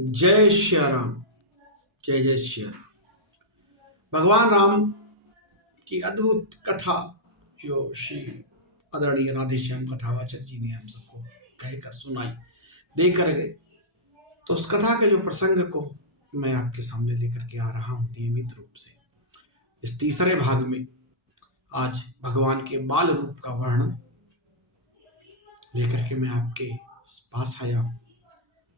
जय श्री राम। जय जय श्री राम। भगवान राम की अद्भुत कथा जो श्री आदरणीय राधेश्याम कथावाचक जी ने हम सबको कहकर सुनाई, देकर गए, तो उस कथा के जो प्रसंग को मैं आपके सामने लेकर के आ रहा हूं नियमित रूप से। इस तीसरे भाग में आज भगवान के बाल रूप का वर्णन लेकर के मैं आपके पास आया हूं।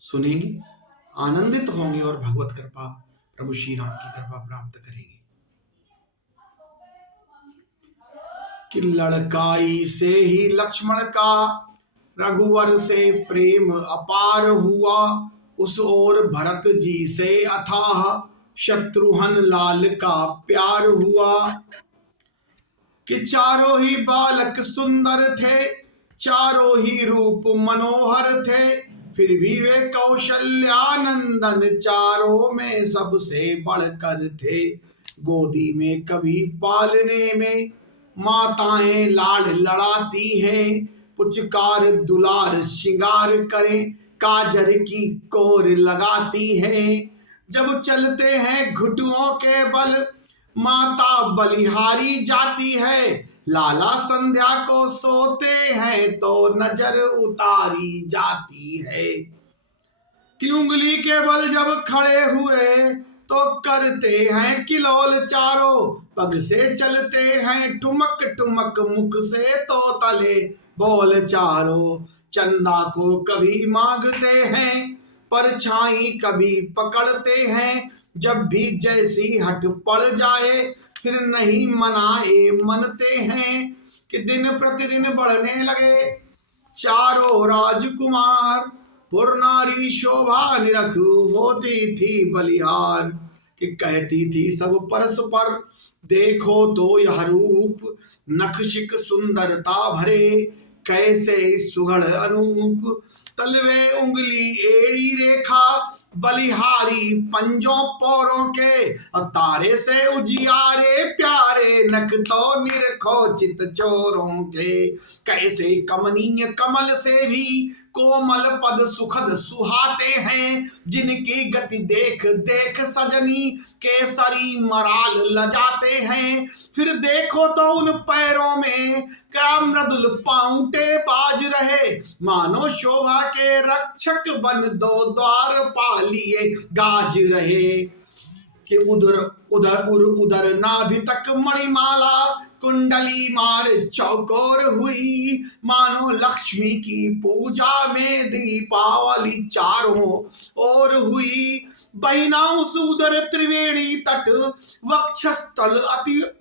सुनेंगे, आनंदित होंगे और भगवत कृपा, प्रभु श्री राम की कृपा प्राप्त करेंगे। कि लड़काई से ही लक्ष्मण का रघुवर से प्रेम अपार हुआ, उस ओर भरत जी से अथाह शत्रुघ्न लाल का प्यार हुआ। कि चारों ही बालक सुंदर थे, चारों ही रूप मनोहर थे, फिर भी वे कौशल्यानंदन चारों में सबसे बढ़कर थे। गोदी में कभी पालने में माताएं लाड़ लड़ाती हैं, पुचकार दुलार श्रृंगार करें काजर की कोर लगाती हैं। जब चलते हैं घुटुओं के बल माता बलिहारी जाती है, लाला संध्या को सोते हैं तो नजर उतारी जाती है। कि उंगली के बल जब खड़े हुए तो करते हैं किलोल चारों, पग से चलते हैं ठुमक ठुमक मुख से तो तले बोल चारों। चंदा को कभी मांगते हैं परछाई कभी पकड़ते हैं, जब भी जैसी हट पड़ जाए फिर नहीं मनाए मनते हैं। कि दिन प्रतिदिन बढ़ने लगे चारों राजकुमार, पुरनारी शोभा निरख होती थी बलिहार। कि कहती थी सब परस्पर देखो तो यह रूप, नखशिक सुंदरता भरे कैसे सुघड़ अनूप। तलवे उंगली एड़ी रेखा बलिहारी पंजों पोरों के, तारे से उजियारे प्यारे नख तो निरखो चित चोरों के। कैसे कमनीय कमल से भी कोमल पद सुखद सुहाते हैं, जिनकी गति देख देख सजनी केसरी मराल लजाते हैं। फिर देखो तो उन पैरों में क्या मृदुल पांवटे बाज रहे, मानो शोभा के रक्षक बन दो द्वार पालिए गाज रहे। कि उदर नाभि तक मणिमाला कुंडली मार चौकोर हुई, मानो लक्ष्मी की पूजा में दीपावली चारों ओर हुई। बहिना उस उदर त्रिवेणी तट वक्षस्थल अति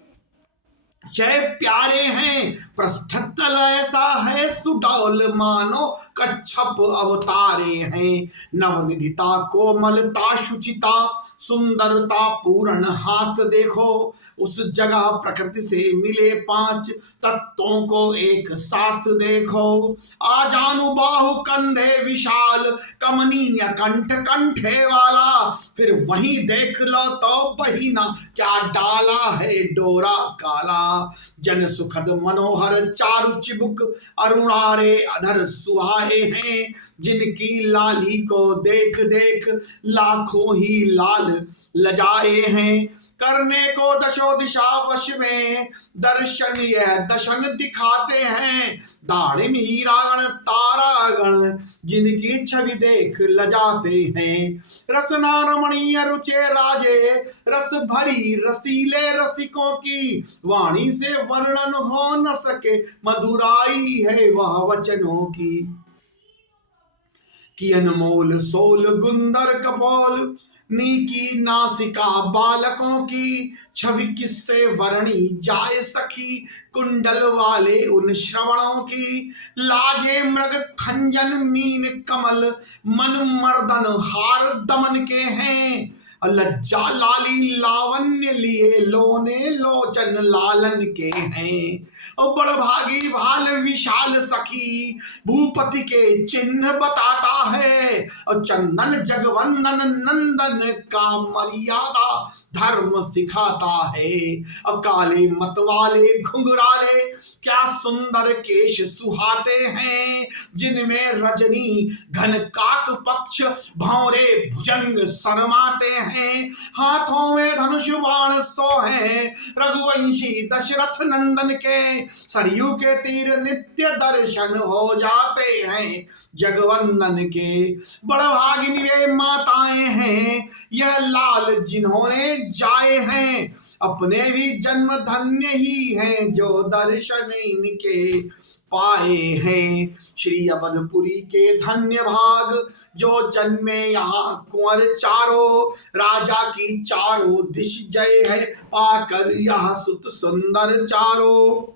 जय प्यारे हैं, पृष्ठतल ऐसा है सुडौल मानो कच्छप अवतारे हैं। नवनिधिता कोमलता शुचिता सुंदरता पूर्ण हाथ देखो, उस जगह प्रकृति से मिले पांच तत्वों को एक साथ देखो। आजानुबाहु कंधे विशाल कमनीय कंठ कंठे वाला, फिर वहीं देख लो तो बहिना क्या डाला है डोरा काला। जन सुखद मनोहर चारु चिबुक अरुणारे अधर सुहाए हैं, जिनकी लाली को देख देख लाखों ही लाल लजाए हैं। करने को दशो दिशा वश में दर्शन यह दशन दिखाते हैं, दाड़िम हीरागण तारागण जिनकी छवि देख लजाते हैं। रसना रमणीय रुचे राजे रस भरी रसीले रसिकों की, वाणी से वर्णन हो न सके मधुराई है वह वचनों की। कि अनमोल सोल गुंदर कपोल नीकी नासिका बालकों की, छवि किससे वर्णी जाए सखी कुंडल वाले उन श्रवणों की। लाजे मृग खंजन मीन कमल मन मर्दन हार दमन के हैं, लज्जा लाली लावण्य लिए लोने लोचन लालन के हैं। और बड़भागी भाल विशाल सखी भूपति के चिन्ह बताता है, और चंदन जगवंदन नंदन का मर्यादा धर्म सिखाता है। और काले मत वाले घुंघराले क्या सुंदर केश सुहाते हैं, जिनमें रजनी घन काक पक्ष भौरे भुजंग शर्माते हैं। हाथों में धनुष बाण सोहे रघुवंशी दशरथ नंदन के, सरयू के तीर नित्य दर्शन हो जाते हैं जगवंदन के। बड़भागिनी वे माताएं हैं यह लाल जिन्होंने जाए हैं, अपने भी जन्म धन्य ही हैं जो दर्शन इनके पाए हैं। श्री अवधपुरी के धन्य भाग जो जन्मे यहाँ कुंवर चारों, राजा की चारों दिश जय है पाकर यह सुत सुंदर चारों।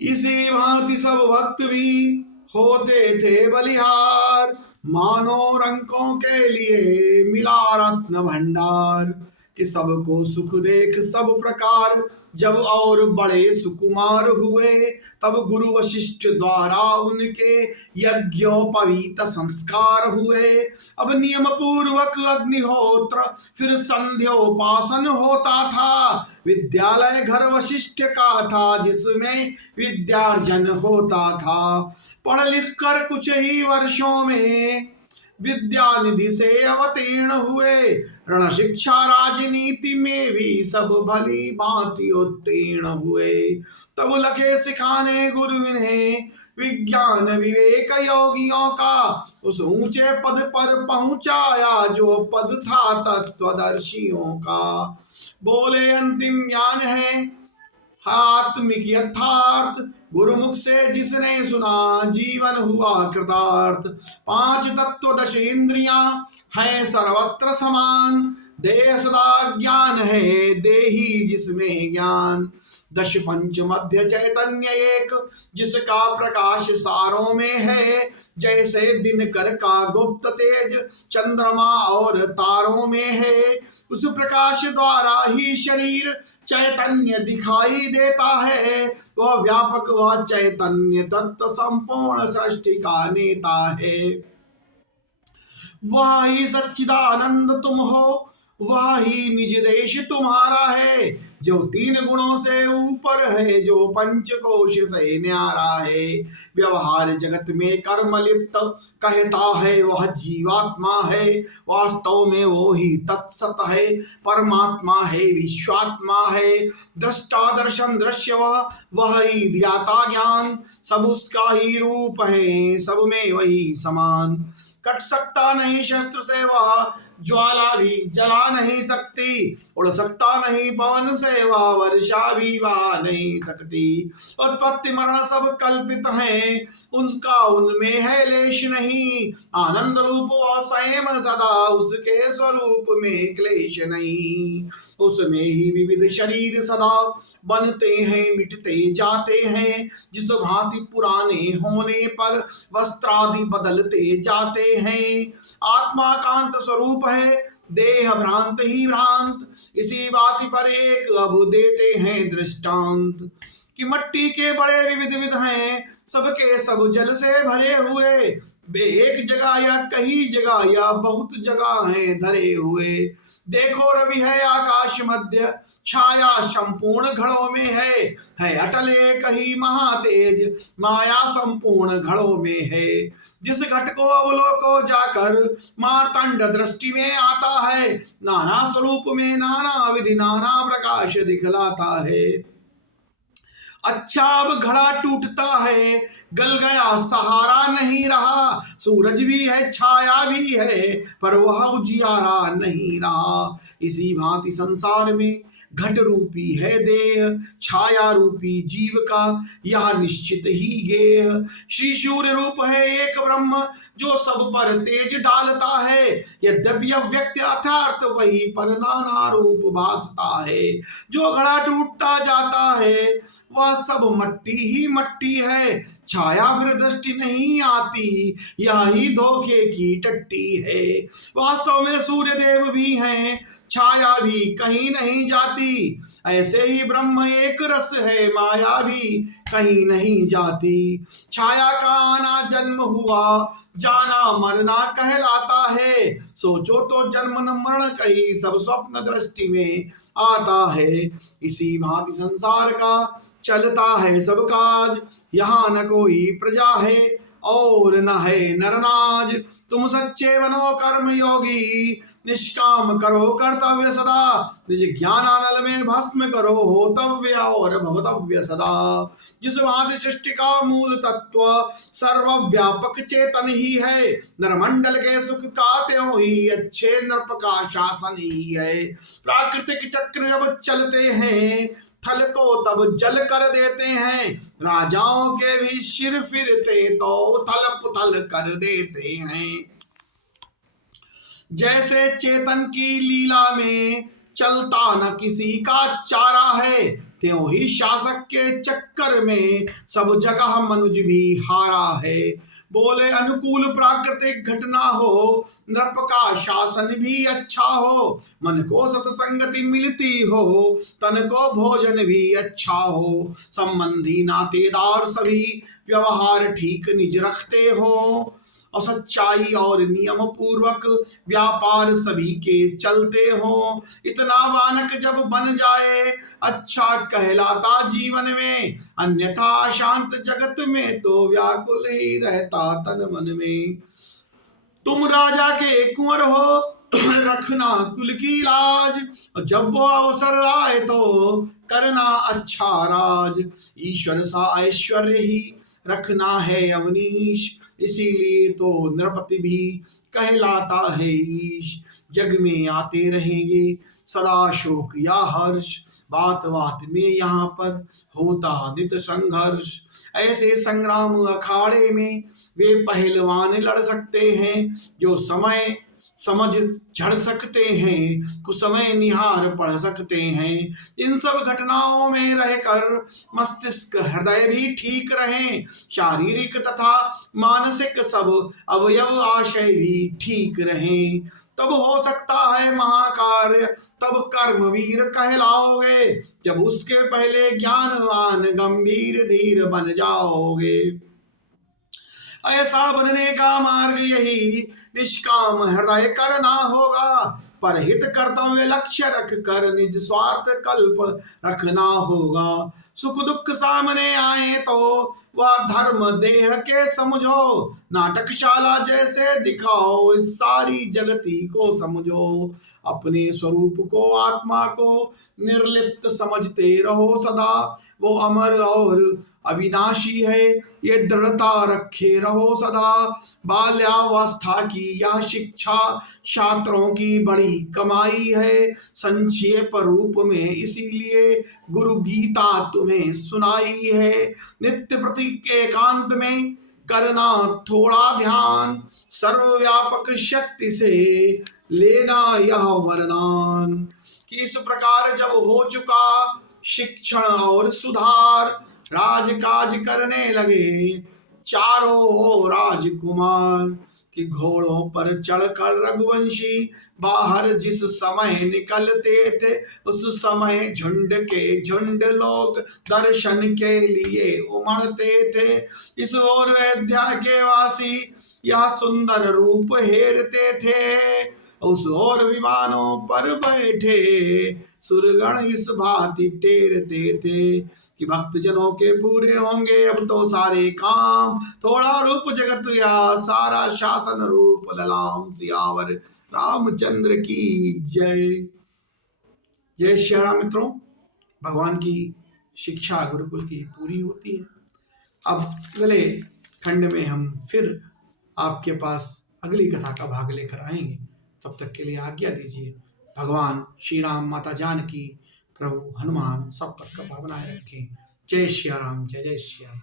इसी भांति सब भक्त भी होते थे बलिहार, मानो रंकों के लिए मिला रत्न भंडार। कि सबको सुख देख सब प्रकार जब और बड़े सुकुमार हुए, तब गुरु वशिष्ठ द्वारा उनके यज्ञोपवीत संस्कार हुए। अब नियम पूर्वक अग्निहोत्र फिर संध्योपासन होता था, विद्यालय घर वशिष्ठ का था जिसमें विद्यार्जन होता था। पढ़ लिख कर कुछ ही वर्षों में विद्यानिधि से अवतीर्ण हुए, रण शिक्षा राजनीति में भी सब भली भांति उत्तीर्ण हुए। तब लगे सिखाने गुरु इन्हें विज्ञान विवेक योगियों का, उस ऊंचे पद पर पहुंचाया जो पद था तत्वदर्शियों का। बोले अंतिम ज्ञान है आत्मिक यथार्थ, गुरुमुख से जिसने सुना जीवन हुआ कृतार्थ। पांच तत्व दश इंद्रियां हैं सर्वत्र समान, देह सदा ज्ञान है देही जिसमें ज्ञान। दश पंच मध्य चैतन्य एक जिसका प्रकाश सारों में है, जैसे दिनकर का गुप्त तेज चंद्रमा और तारों में है। उस प्रकाश द्वारा ही शरीर चैतन्य दिखाई देता है, वह व्यापक व चैतन्य तत्व संपूर्ण सृष्टि का नेता है। वह ही सच्चिदानंद तुम हो, वह ही निज देश तुम्हारा है, जो तीन गुणों से ऊपर है, जो पंचकोश से न्यारा है। व्यवहार जगत में कर्म लिप्त कहता है वह जीवात्मा है, वास्तव में वो ही तत्सत है, परमात्मा है विश्वात्मा है। दृष्टा दर्शन दृश्य वह ही ध्याता ज्ञान, सब उसका ही रूप है सब में वही समान। कट सकता नहीं शस्त्र से वह ज्वाला भी जला नहीं सकती, उड़ सकता नहीं पवन से वह वर्षा भी वहा नहीं सकती। उत्पत्ति मरण सब कल्पित हैं, उसका उनमें है लेश नहीं, आनंद रूप वह स्वयं सदा उसके स्वरूप में क्लेश नहीं। उसमें ही विविध शरीर सदा बनते हैं मिटते जाते हैं, जिस भांति पुराने होने पर वस्त्रादि बदलते जाते हैं। आत्मा कांत स्वरूप है देह भ्रांत ही भ्रांत, इसी बात पर एक अब देते हैं दृष्टांत। कि मट्टी के बड़े विविध विध हैं, सबके सब जल से भरे हुए, वे एक जगह या कई जगह या बहुत जगह हैं धरे हुए। देखो रवि है आकाश मध्य, छाया संपूर्ण घड़ों में है अटल एक ही महातेज, माया संपूर्ण घड़ों में है। जिस घट को अवलोको जाकर मार्तंड दृष्टि में आता है, नाना स्वरूप में नाना विधि नाना प्रकाश दिखलाता है। अच्छा अब घड़ा टूटता है, गल गया सहारा नहीं रहा, सूरज भी है छाया भी है, पर वह उजियारा नहीं रहा। इसी भांति संसार में घट रूपी है देह, छाया रूपी जीव का यह निश्चित ही गेह। श्री सूर्य रूप है एक ब्रह्म, जो सब पर तेज डालता है, यद्यपि अव्यक्त अर्थात वही पर नाना रूप भासता है। जो घड़ा टूटता जाता है वह सब मट्टी ही मट्टी है, छाया फिर दृष्टि नहीं आती, यही धोखे की टट्टी है। वास्तव में सूर्य देव भी हैं, छाया भी कहीं नहीं जाती, ऐसे ही ब्रह्म एक रस है, माया भी कहीं नहीं जाती। छाया का आना जन्म हुआ, जाना मरना कहलाता है। सोचो तो जन्म न मरण कही सब स्वप्न दृष्टि में आता है। इसी भांति संसार का चलता है सब काज, यहाँ न कोई प्रजा है और न है नरनाज। तुम सच्चे बनो कर्म योगी, निष्काम करो कर्तव्य सदा। निज ज्ञानानल में भस्म करो होतव्य और भवतव्य सदा। जिस भांति सृष्टि का मूल तत्व सर्वव्यापक चेतन ही है, नरमंडल के सुख का त्यों ही अच्छे नृप का शासन ही है। प्राकृतिक चक्र जब चलते हैं, थल को तब जल कर देते हैं। राजाओं के भी सिर फिरते तो थल पुथल कर देते हैं। जैसे चेतन की लीला में चलता न किसी का चारा है, त्यों ही शासक के चक्कर में सब जगह मनुज भी हारा है। बोले अनुकूल प्राकृतिक घटना हो, नृप का शासन भी अच्छा हो। मन को सत्संगति मिलती हो, तन को भोजन भी अच्छा हो। संबंधी नातेदार सभी व्यवहार ठीक निज रखते हो, और सच्चाई और नियम पूर्वक व्यापार सभी के चलते हो। इतना बानक जब बन जाए, अच्छा कहलाता जीवन में। अन्यथा शांत जगत में तो व्याकुल ही रहता तन मन में। तुम राजा के कुंवर हो, रखना कुल की लाज। जब वो अवसर आए तो करना अच्छा राज। ईश्वर सा ऐश्वर्य ही रखना है अवनीश, इसीलिए तो नृपति भी कहलाता है ईश। जग में आते रहेंगे सदा शोक या हर्ष, बात बात में यहाँ पर होता नित संघर्ष। ऐसे संग्राम अखाड़े में वे पहलवान लड़ सकते हैं, जो समय समझ झड़ सकते हैं, कुछ समय निहार पढ़ सकते हैं। इन सब घटनाओं में रहकर मस्तिष्क हृदय भी ठीक रहें, शारीरिक तथा मानसिक सब अवयव आशय भी ठीक रहें। तब हो सकता है महाकार्य, तब कर्मवीर कहलाओगे। जब उसके पहले ज्ञानवान गंभीर धीर बन जाओगे। ऐसा बनने का मार्ग यही निष्काम हृदय करना होगा। परहित कर्तव्य लक्ष्य रख कर निज स्वार्थ कल्प रखना होगा। सुख दुख सामने आए तो वह धर्म देह के समझो, नाटकशाला जैसे दिखाओ इस सारी जगती को समझो। अपने स्वरूप को आत्मा को निर्लिप्त समझते रहो सदा, वो अमर और अविनाशी है, ये दृढ़ता रखे रहो सदा। बाल्यावस्था की यह शिक्षा छात्रों की बड़ी कमाई है, संक्षेप रूप में इसीलिए गुरु गीता तुम्हें सुनाई है। नित्य प्रति एकांत में करना थोड़ा ध्यान, सर्वव्यापक शक्ति से लेना यह वरदान। कि इस प्रकार जब हो चुका शिक्षण और सुधार, राजकाज करने लगे चारों ओर राजकुमार। कि घोड़ों पर चढ़कर रघुवंशी बाहर जिस समय निकलते थे, उस समय झुंड के झुंड लोग दर्शन के लिए उमड़ते थे। इस ओर अयोध्या के वासी यह सुंदर रूप हेरते थे, उस ओर विमानों पर बैठे सुरगण इस भांति टेरते थे। कि भक्त जनों के पूरे होंगे अब तो सारे काम, थोड़ा रूप जगत या सारा शासन रूप ललाम। सियावर रामचंद्र की जय। जय श्री राम। मित्रों, भगवान की शिक्षा गुरुकुल की पूरी होती है। अब अगले खंड में हम फिर आपके पास अगली कथा का भाग लेकर आएंगे। तब तक के लिए आज्ञा दीजिए। भगवान श्री राम, माता जानकी, प्रभु हनुमान सब पर कृपा बनाए रखें। जय श्री राम। जय जय श्री राम।